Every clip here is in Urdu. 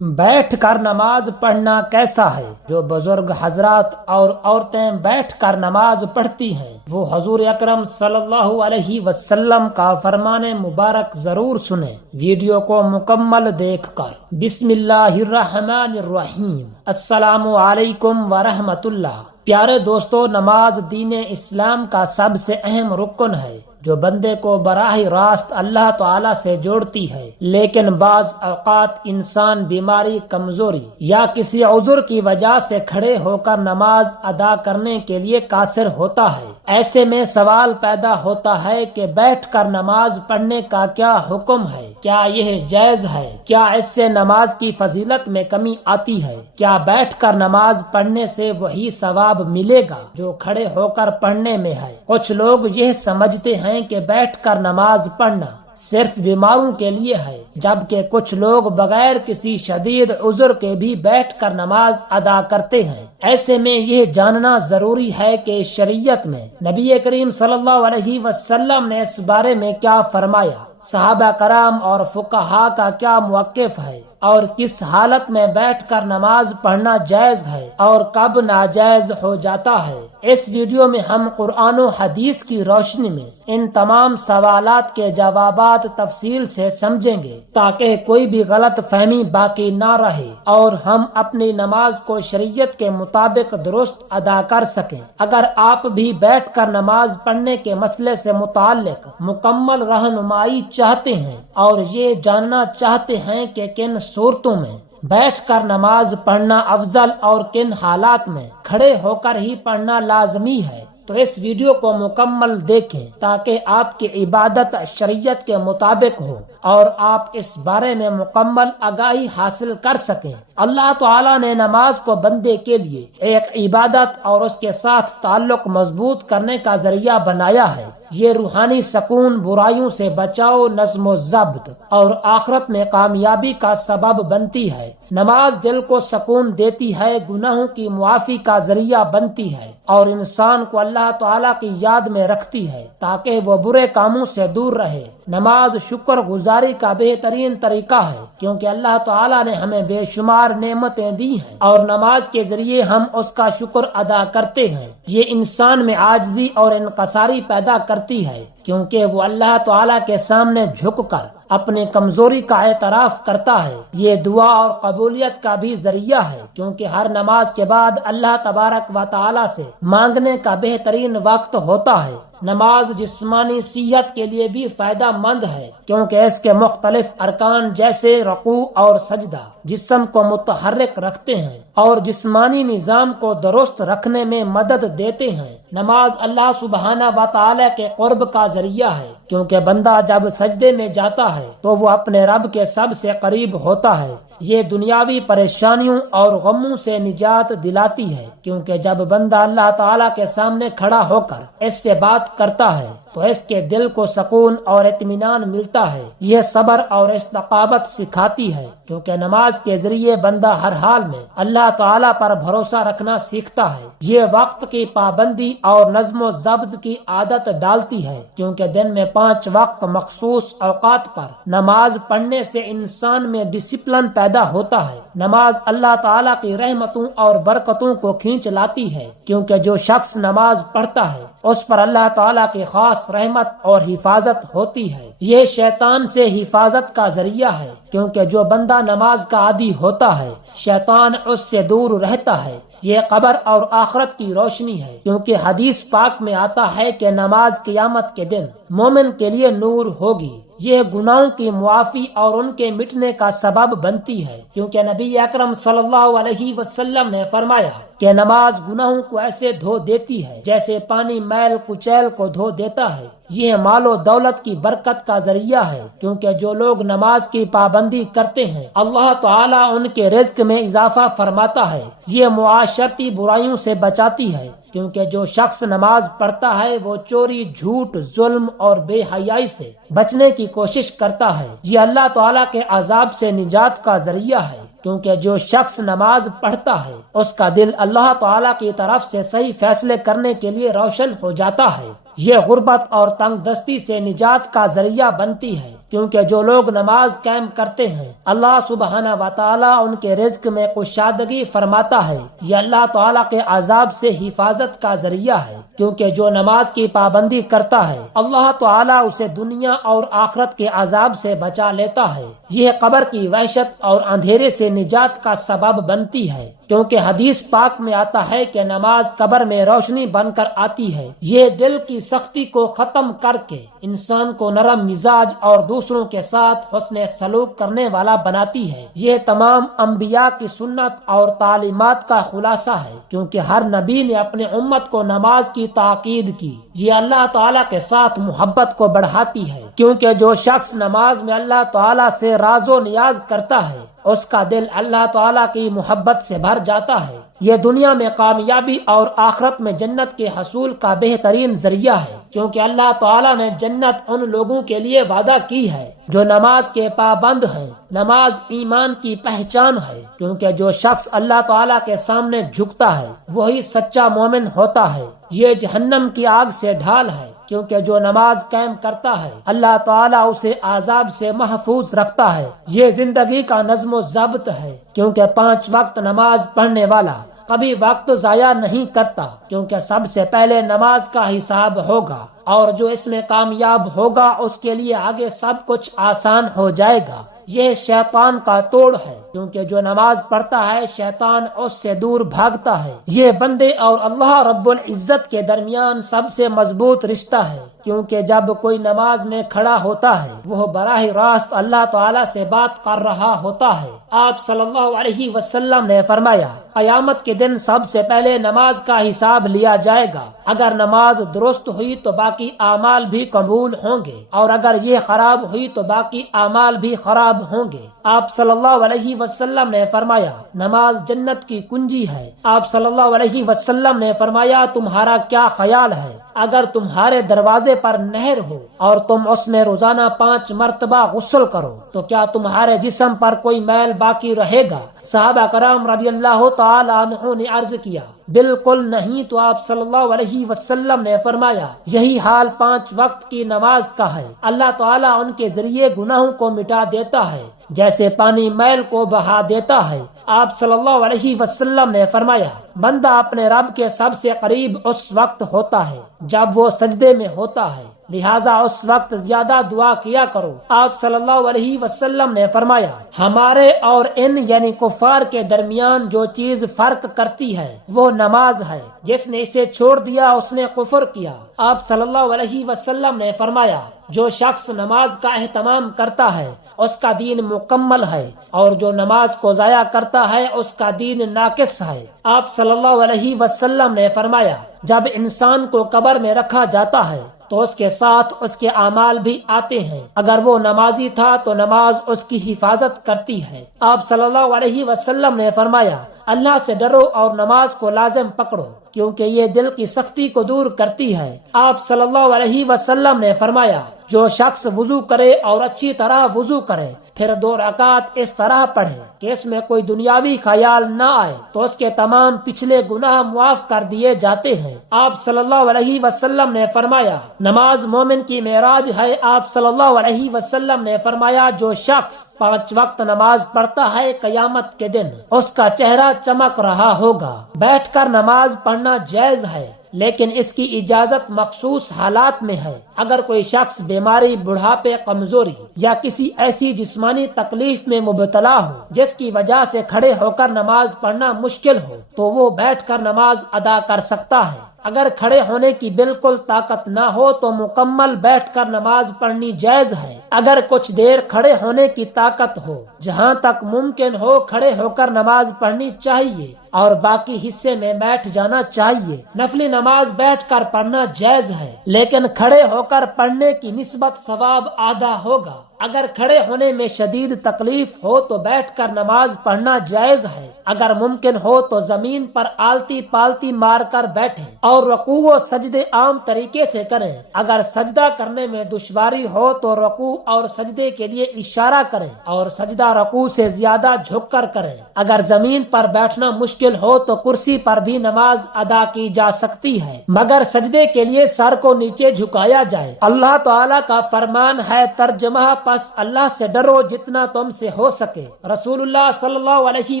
بیٹھ کر نماز پڑھنا کیسا ہے؟ جو بزرگ حضرات اور عورتیں بیٹھ کر نماز پڑھتی ہیں وہ حضور اکرم صلی اللہ علیہ وسلم کا فرمان مبارک ضرور سنیں۔ ویڈیو کو مکمل دیکھ کر بسم اللہ الرحمن الرحیم۔ السلام علیکم ورحمۃ اللہ۔ پیارے دوستو، نماز دین اسلام کا سب سے اہم رکن ہے جو بندے کو براہ راست اللہ تعالی سے جوڑتی ہے، لیکن بعض اوقات انسان بیماری، کمزوری یا کسی عذر کی وجہ سے کھڑے ہو کر نماز ادا کرنے کے لیے قاصر ہوتا ہے۔ ایسے میں سوال پیدا ہوتا ہے کہ بیٹھ کر نماز پڑھنے کا کیا حکم ہے؟ کیا یہ جائز ہے؟ کیا اس سے نماز کی فضیلت میں کمی آتی ہے؟ کیا بیٹھ کر نماز پڑھنے سے وہی ثواب ملے گا جو کھڑے ہو کر پڑھنے میں ہے؟ کچھ لوگ یہ سمجھتے ہیں کہ بیٹھ کر نماز پڑھنا صرف بیماروں کے لیے ہے، جبکہ کچھ لوگ بغیر کسی شدید عذر کے بھی بیٹھ کر نماز ادا کرتے ہیں۔ ایسے میں یہ جاننا ضروری ہے کہ شریعت میں نبی کریم صلی اللہ علیہ وسلم نے اس بارے میں کیا فرمایا، صحابہ کرام اور فقہا کا کیا موقف ہے، اور کس حالت میں بیٹھ کر نماز پڑھنا جائز ہے اور کب ناجائز ہو جاتا ہے۔ اس ویڈیو میں ہم قرآن و حدیث کی روشنی میں ان تمام سوالات کے جوابات تفصیل سے سمجھیں گے تاکہ کوئی بھی غلط فہمی باقی نہ رہے اور ہم اپنی نماز کو شریعت کے مطابق درست ادا کر سکیں۔ اگر آپ بھی بیٹھ کر نماز پڑھنے کے مسئلے سے متعلق مکمل رہنمائی چاہتے ہیں اور یہ جاننا چاہتے ہیں کہ کن صورتوں میں بیٹھ کر نماز پڑھنا افضل اور کن حالات میں کھڑے ہو کر ہی پڑھنا لازمی ہے، تو اس ویڈیو کو مکمل دیکھیں تاکہ آپ کی عبادت شریعت کے مطابق ہو اور آپ اس بارے میں مکمل آگاہی حاصل کر سکیں۔ اللہ تعالیٰ نے نماز کو بندے کے لیے ایک عبادت اور اس کے ساتھ تعلق مضبوط کرنے کا ذریعہ بنایا ہے۔ یہ روحانی سکون، برائیوں سے بچاؤ، نظم و ضبط اور آخرت میں کامیابی کا سبب بنتی ہے۔ نماز دل کو سکون دیتی ہے، گناہوں کی معافی کا ذریعہ بنتی ہے اور انسان کو اللہ تعالیٰ کی یاد میں رکھتی ہے تاکہ وہ برے کاموں سے دور رہے۔ نماز شکر گزاری کا بہترین طریقہ ہے کیونکہ اللہ تعالیٰ نے ہمیں بے شمار نعمتیں دی ہیں اور نماز کے ذریعے ہم اس کا شکر ادا کرتے ہیں۔ یہ انسان میں عاجزی اور انکساری پیدا کرتی ہے کیونکہ وہ اللہ تعالیٰ کے سامنے جھک کر اپنی کمزوری کا اعتراف کرتا ہے۔ یہ دعا اور قبولیت کا بھی ذریعہ ہے کیونکہ ہر نماز کے بعد اللہ تبارک و تعالیٰ سے مانگنے کا بہترین وقت ہوتا ہے۔ نماز جسمانی صحت کے لیے بھی فائدہ مند ہے کیونکہ اس کے مختلف ارکان جیسے رکوع اور سجدہ جسم کو متحرک رکھتے ہیں اور جسمانی نظام کو درست رکھنے میں مدد دیتے ہیں۔ نماز اللہ سبحانہ و تعالی کے قرب کا ذریعہ ہے کیونکہ بندہ جب سجدے میں جاتا ہے تو وہ اپنے رب کے سب سے قریب ہوتا ہے۔ یہ دنیاوی پریشانیوں اور غموں سے نجات دلاتی ہے کیونکہ جب بندہ اللہ تعالیٰ کے سامنے کھڑا ہو کر اس سے بات کرتا ہے تو اس کے دل کو سکون اور اطمینان ملتا ہے۔ یہ صبر اور استقامت سکھاتی ہے کیونکہ نماز کے ذریعے بندہ ہر حال میں اللہ تعالیٰ پر بھروسہ رکھنا سیکھتا ہے۔ یہ وقت کی پابندی اور نظم و ضبط کی عادت ڈالتی ہے کیونکہ دن میں 5 وقت مخصوص اوقات پر نماز پڑھنے سے انسان میں ڈسپلن پیدا ہوتا ہے۔ نماز اللہ تعالیٰ کی رحمتوں اور برکتوں کو کھینچ لاتی ہے کیونکہ جو شخص نماز پڑھتا ہے اس پر اللہ تعالیٰ کی خاص رحمت اور حفاظت ہوتی ہے۔ یہ شیطان سے حفاظت کا ذریعہ ہے کیونکہ جو بندہ نماز کا عادی ہوتا ہے شیطان اس سے دور رہتا ہے۔ یہ قبر اور آخرت کی روشنی ہے کیونکہ حدیث پاک میں آتا ہے کہ نماز قیامت کے دن مومن کے لیے نور ہوگی۔ یہ گناہوں کی معافی اور ان کے مٹنے کا سبب بنتی ہے کیونکہ نبی اکرم صلی اللہ علیہ وسلم نے فرمایا کہ نماز گناہوں کو ایسے دھو دیتی ہے جیسے پانی میل کچیل کو دھو دیتا ہے۔ یہ مال و دولت کی برکت کا ذریعہ ہے کیونکہ جو لوگ نماز کی پابندی کرتے ہیں اللہ تعالیٰ ان کے رزق میں اضافہ فرماتا ہے۔ یہ معاشرتی برائیوں سے بچاتی ہے کیونکہ جو شخص نماز پڑھتا ہے وہ چوری، جھوٹ، ظلم اور بے حیائی سے بچنے کی کوشش کرتا ہے۔ یہ اللہ تعالیٰ کے عذاب سے نجات کا ذریعہ ہے کیونکہ جو شخص نماز پڑھتا ہے اس کا دل اللہ تعالیٰ کی طرف سے صحیح فیصلے کرنے کے لیے روشن ہو جاتا ہے۔ یہ غربت اور تنگ دستی سے نجات کا ذریعہ بنتی ہے کیونکہ جو لوگ نماز قائم کرتے ہیں اللہ سبحانہ و تعالیٰ ان کے رزق میں کشادگی فرماتا ہے۔ یہ اللہ تعالیٰ کے عذاب سے حفاظت کا ذریعہ ہے، کیونکہ جو نماز کی پابندی کرتا ہے اللہ تعالیٰ اسے دنیا اور آخرت کے عذاب سے بچا لیتا ہے۔ یہ قبر کی وحشت اور اندھیرے سے نجات کا سبب بنتی ہے، کیونکہ حدیث پاک میں آتا ہے کہ نماز قبر میں روشنی بن کر آتی ہے۔ یہ دل کی سختی کو ختم کر کے انسان کو نرم مزاج اور دوسروں کے ساتھ حسن سلوک کرنے والا بناتی ہے۔ یہ تمام انبیاء کی سنت اور تعلیمات کا خلاصہ ہے، کیونکہ ہر نبی نے اپنی امت کو نماز کی تاکید کی۔ یہ اللہ تعالیٰ کے ساتھ محبت کو بڑھاتی ہے، کیونکہ جو شخص نماز میں اللہ تعالیٰ سے راز و نیاز کرتا ہے اس کا دل اللہ تعالیٰ کی محبت سے بھر جاتا ہے۔ یہ دنیا میں کامیابی اور آخرت میں جنت کے حصول کا بہترین ذریعہ ہے، کیونکہ اللہ تعالیٰ نے جنت ان لوگوں کے لیے وعدہ کی ہے جو نماز کے پابند ہیں۔ نماز ایمان کی پہچان ہے، کیونکہ جو شخص اللہ تعالیٰ کے سامنے جھکتا ہے وہی سچا مومن ہوتا ہے۔ یہ جہنم کی آگ سے ڈھال ہے، کیونکہ جو نماز قائم کرتا ہے اللہ تعالیٰ اسے عذاب سے محفوظ رکھتا ہے۔ یہ زندگی کا نظم و ضبط ہے، کیونکہ 5 وقت نماز پڑھنے والا کبھی وقت ضائع نہیں کرتا، کیونکہ سب سے پہلے نماز کا حساب ہوگا، اور جو اس میں کامیاب ہوگا اس کے لیے آگے سب کچھ آسان ہو جائے گا۔ یہ شیطان کا توڑ ہے، کیونکہ جو نماز پڑھتا ہے شیطان اس سے دور بھاگتا ہے۔ یہ بندے اور اللہ رب العزت کے درمیان سب سے مضبوط رشتہ ہے، کیونکہ جب کوئی نماز میں کھڑا ہوتا ہے وہ براہ راست اللہ تعالیٰ سے بات کر رہا ہوتا ہے۔ آپ صلی اللہ علیہ وسلم نے فرمایا، قیامت کے دن سب سے پہلے نماز کا حساب لیا جائے گا۔ اگر نماز درست ہوئی تو باقی اعمال بھی قبول ہوں گے، اور اگر یہ خراب ہوئی تو باقی اعمال بھی خراب ہوں گے۔ آپ صلی اللہ علیہ وسلم نے فرمایا، نماز جنت کی کنجی ہے۔ آپ صلی اللہ علیہ وسلم نے فرمایا، تمہارا کیا خیال ہے اگر تمہارے دروازے پر نہر ہو اور تم اس میں روزانہ 5 مرتبہ غسل کرو تو کیا تمہارے جسم پر کوئی میل باقی رہے گا؟ صحابہ کرام رضی اللہ تعالی عنہ نے عرض کیا، بالکل نہیں۔ تو آپ صلی اللہ علیہ وسلم نے فرمایا، یہی حال 5 وقت کی نماز کا ہے۔ اللہ تعالیٰ ان کے ذریعے گناہوں کو مٹا دیتا ہے جیسے پانی میل کو بہا دیتا ہے۔ آپ صلی اللہ علیہ وسلم نے فرمایا، بندہ اپنے رب کے سب سے قریب اس وقت ہوتا ہے جب وہ سجدے میں ہوتا ہے، لہٰذا اس وقت زیادہ دعا کیا کرو۔ آپ صلی اللہ علیہ وسلم نے فرمایا، ہمارے اور ان یعنی کفار کے درمیان جو چیز فرق کرتی ہے وہ نماز ہے، جس نے اسے چھوڑ دیا اس نے کفر کیا۔ آپ صلی اللہ علیہ وسلم نے فرمایا، جو شخص نماز کا اہتمام کرتا ہے اس کا دین مکمل ہے، اور جو نماز کو ضائع کرتا ہے اس کا دین ناقص ہے۔ آپ صلی اللہ علیہ وسلم نے فرمایا، جب انسان کو قبر میں رکھا جاتا ہے تو اس کے ساتھ اس کے اعمال بھی آتے ہیں۔ اگر وہ نمازی تھا تو نماز اس کی حفاظت کرتی ہے۔ آپ صلی اللہ علیہ وسلم نے فرمایا، اللہ سے ڈرو اور نماز کو لازم پکڑو، کیونکہ یہ دل کی سختی کو دور کرتی ہے۔ آپ صلی اللہ علیہ وسلم نے فرمایا، جو شخص وضو کرے اور اچھی طرح وضو کرے پھر 2 رکعت اس طرح پڑھے کہ اس میں کوئی دنیاوی خیال نہ آئے تو اس کے تمام پچھلے گناہ معاف کر دیے جاتے ہیں۔ آپ صلی اللہ علیہ وسلم نے فرمایا، نماز مومن کی معراج ہے۔ آپ صلی اللہ علیہ وسلم نے فرمایا، جو شخص 5 وقت نماز پڑھتا ہے قیامت کے دن اس کا چہرہ چمک رہا ہوگا۔ بیٹھ کر نماز پڑھنا جائز ہے، لیکن اس کی اجازت مخصوص حالات میں ہے۔ اگر کوئی شخص بیماری، بڑھاپے، کمزوری یا کسی ایسی جسمانی تکلیف میں مبتلا ہو جس کی وجہ سے کھڑے ہو کر نماز پڑھنا مشکل ہو تو وہ بیٹھ کر نماز ادا کر سکتا ہے۔ اگر کھڑے ہونے کی بالکل طاقت نہ ہو تو مکمل بیٹھ کر نماز پڑھنی جائز ہے۔ اگر کچھ دیر کھڑے ہونے کی طاقت ہو، جہاں تک ممکن ہو کھڑے ہو کر نماز پڑھنی چاہیے اور باقی حصے میں بیٹھ جانا چاہیے۔ نفلی نماز بیٹھ کر پڑھنا جائز ہے، لیکن کھڑے ہو کر پڑھنے کی نسبت ثواب آدھا ہوگا۔ اگر کھڑے ہونے میں شدید تکلیف ہو تو بیٹھ کر نماز پڑھنا جائز ہے۔ اگر ممکن ہو تو زمین پر آلتی پالتی مار کر بیٹھیں اور رکوع و سجدے عام طریقے سے کریں۔ اگر سجدہ کرنے میں دشواری ہو تو رکوع اور سجدے کے لیے اشارہ کریں اور سجدہ رکوع سے زیادہ جھک کر کریں۔ اگر زمین پر بیٹھنا مشکل ہو تو کرسی پر بھی نماز ادا کی جا سکتی ہے، مگر سجدے کے لیے سر کو نیچے جھکایا جائے۔ اللہ تعالیٰ کا فرمان ہے، ترجمہ بس اللہ سے ڈرو جتنا تم سے ہو سکے۔ رسول اللہ صلی اللہ علیہ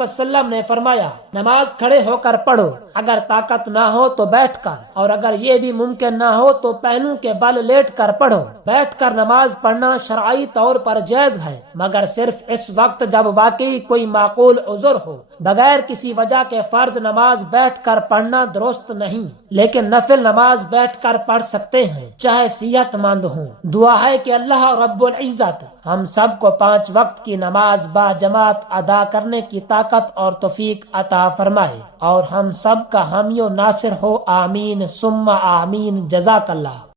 وسلم نے فرمایا نماز کھڑے ہو کر پڑھو، اگر طاقت نہ ہو تو بیٹھ کر، اور اگر یہ بھی ممکن نہ ہو تو پہلو کے بل لیٹ کر پڑھو۔ بیٹھ کر نماز پڑھنا شرعی طور پر جائز ہے، مگر صرف اس وقت جب واقعی کوئی معقول عذر ہو۔ بغیر کسی وجہ کے فرض نماز بیٹھ کر پڑھنا درست نہیں، لیکن نفل نماز بیٹھ کر پڑھ سکتے ہیں چاہے صحت مند ہوں۔ دعا ہے کہ اللہ رب العزت ہم سب کو 5 وقت کی نماز با جماعت ادا کرنے کی طاقت اور توفیق عطا فرمائے، اور ہم سب کا حامی و ناصر ہو، آمین ثم آمین۔ جزاک اللہ۔